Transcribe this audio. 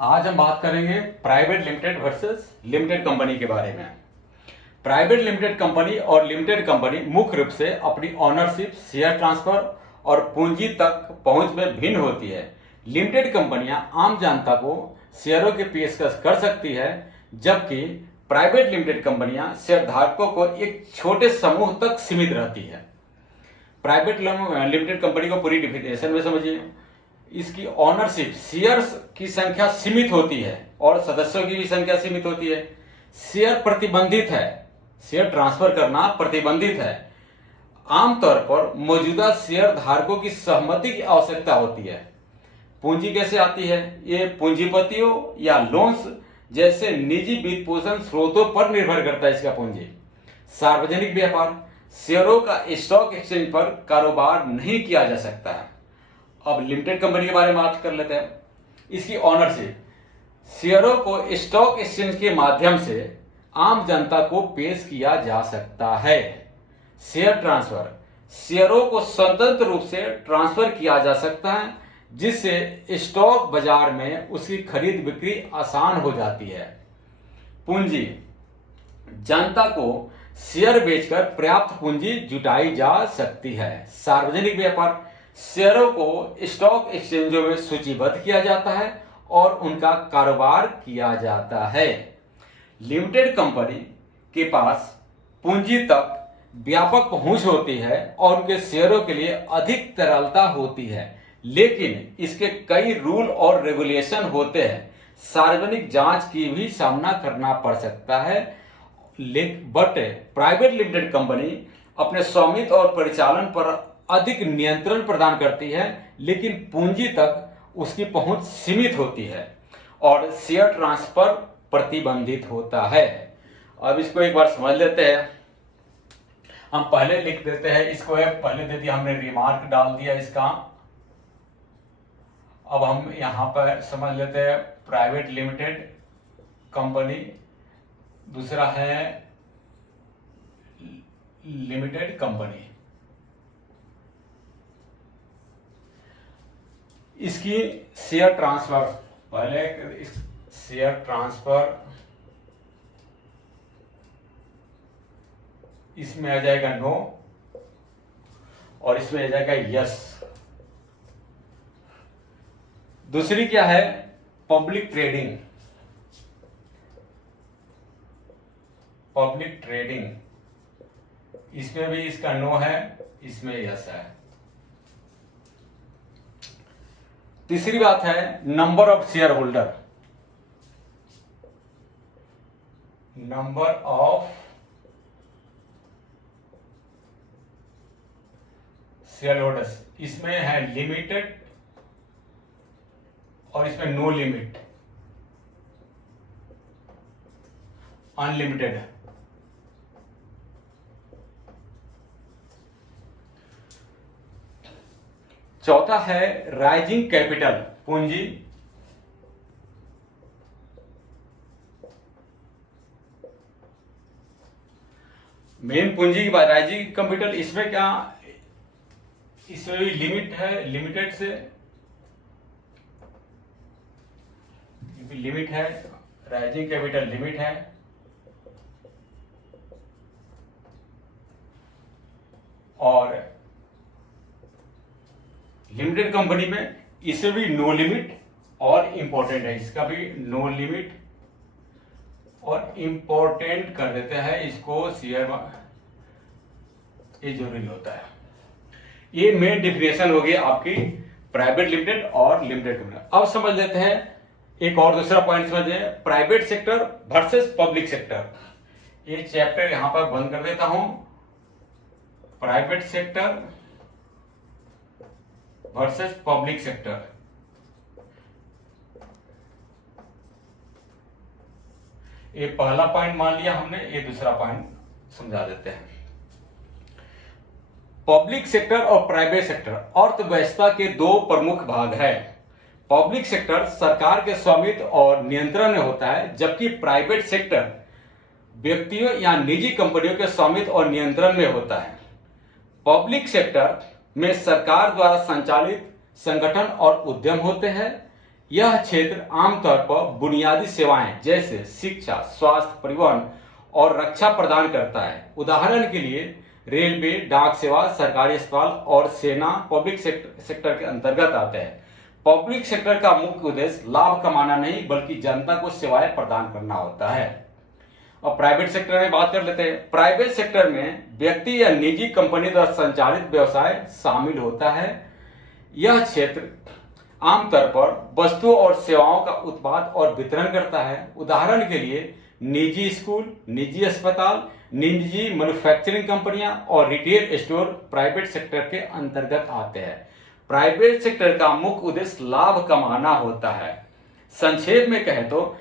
आज हम बात करेंगे private limited versus limited company के बारे में। प्राइवेट लिमिटेड कंपनी और लिमिटेड कंपनी मुख्य रूप से अपनी ओनरशिप, शेयर ट्रांसफर और पूंजी तक पहुंच में भिन्न होती है। लिमिटेड कंपनियां आम जनता को शेयरों की पेशकश कर सकती है, जबकि प्राइवेट लिमिटेड कंपनियां शेयरधारकों को एक छोटे समूह तक सीमित रहती है। प्राइवेट लिमिटेड कंपनी को पूरी डिफिनेशन में समझिए। इसकी ओनरशिप, शेयर्स की संख्या सीमित होती है और सदस्यों की भी संख्या सीमित होती है। शेयर प्रतिबंधित है, शेयर ट्रांसफर करना प्रतिबंधित है। आमतौर पर मौजूदा शेयर धारकों की सहमति की आवश्यकता होती है। पूंजी कैसे आती है? ये पूंजीपतियों या लोन्स जैसे निजी वित्त पोषण स्रोतों पर निर्भर करता है इसका पूंजी। सार्वजनिक व्यापार, शेयरों का स्टॉक एक्सचेंज पर कारोबार नहीं किया जा सकता है। अब लिमिटेड कंपनी के बारे में बात कर लेते हैं। इसकी ओनरशिप, शेयरों को स्टॉक एक्सचेंज के माध्यम से आम जनता को पेश किया जा सकता है। शेयर ट्रांसफर, शेयरों को स्वतंत्र रूप से ट्रांसफर किया जा सकता है, जिससे स्टॉक बाजार में उसकी खरीद बिक्री आसान हो जाती है। पूंजी, जनता को शेयर बेचकर पर्याप्त पूंजी जुटाई जा सकती है। सार्वजनिक व्यापार, शेयरों को स्टॉक एक्सचेंजों में सूचीबद्ध किया जाता है और उनका कारोबार किया जाता है। लिमिटेड कंपनी के पास पूंजी तक व्यापक पहुंच होती है और उनके शेयरों के लिए अधिक तरलता होती है, लेकिन इसके कई रूल और रेगुलेशन होते हैं। सार्वजनिक जांच की भी सामना करना पड़ सकता है। बट प्राइवेट लिमिटेड कंपनी अपने स्वामित्व और परिचालन पर अधिक नियंत्रण प्रदान करती है, लेकिन पूंजी तक उसकी पहुंच सीमित होती है और शेयर ट्रांसफर प्रतिबंधित होता है। अब इसको एक बार समझ लेते हैं। हम पहले लिख देते हैं इसको, पहले दे दिया हमने, रिमार्क डाल दिया इसका। अब हम यहां पर समझ लेते हैं प्राइवेट लिमिटेड कंपनी, दूसरा है लिमिटेड कंपनी। इसकी शेयर ट्रांसफर, पहले शेयर ट्रांसफर इसमें आ जाएगा नो और इसमें आ जाएगा यस। दूसरी क्या है? Public trading. पब्लिक ट्रेडिंग, इसमें भी इसका नो है, इसमें यस है। तीसरी बात है number of share holder. Number of share holders, इसमें है लिमिटेड और इसमें नो लिमिट, अनलिमिटेड। चौथा है राइजिंग कैपिटल, पूंजी। मेन पूंजी की बात, राइजिंग कैपिटल, इसमें क्या, इसमें भी लिमिट है, लिमिटेड से लिमिट है, राइजिंग कैपिटल लिमिट है। और लिमिटेड कंपनी में इसे भी नो लिमिट और इंपॉर्टेंट है, इसका भी नो लिमिट और इंपॉर्टेंट कर देते हैं इसको शेयर, ये जरूरी होता है। ये मेन डिफिनेशन होगी आपकी प्राइवेट लिमिटेड और लिमिटेड कंपनी। अब समझ लेते हैं एक और दूसरा पॉइंट समझे, private sector versus public sector. ये चैप्टर यहां पर बंद कर देता हूं। Private sector versus public sector. ये पहला पॉइंट मान लिया हमने, ये दूसरा पॉइंट समझा देते हैं। पब्लिक सेक्टर और प्राइवेट सेक्टर अर्थव्यवस्था के दो प्रमुख भाग हैं। पब्लिक सेक्टर सरकार के स्वामित्व और नियंत्रण में होता है, जबकि प्राइवेट सेक्टर व्यक्तियों या निजी कंपनियों के स्वामित्व और नियंत्रण में होता है। पब्लिक सेक्टर में सरकार द्वारा संचालित संगठन और उद्यम होते हैं। यह क्षेत्र आमतौर पर बुनियादी सेवाएं जैसे शिक्षा, स्वास्थ्य, परिवहन और रक्षा प्रदान करता है। उदाहरण के लिए रेलवे, डाक सेवा, सरकारी अस्पताल और सेना पब्लिक सेक्टर के अंतर्गत आते हैं। पब्लिक सेक्टर का मुख्य उद्देश्य लाभ कमाना नहीं बल्कि जनता को सेवाएं प्रदान करना होता है। और प्राइवेट सेक्टर में बात कर लेते हैं। प्राइवेट सेक्टर में व्यक्ति या निजी कंपनी द्वारा संचालित व्यवसाय शामिल होता है। यह क्षेत्र आमतौर पर वस्तुओं और सेवाओं का उत्पाद और वितरण करता है। उदाहरण के लिए निजी स्कूल, निजी अस्पताल, निजी मैन्युफैक्चरिंग कंपनियां और रिटेल स्टोर प्राइवेट सेक्टर के अंतर्गत आते हैं। प्राइवेट सेक्टर का मुख्य उद्देश्य लाभ कमाना होता है। संक्षेप में कहें तो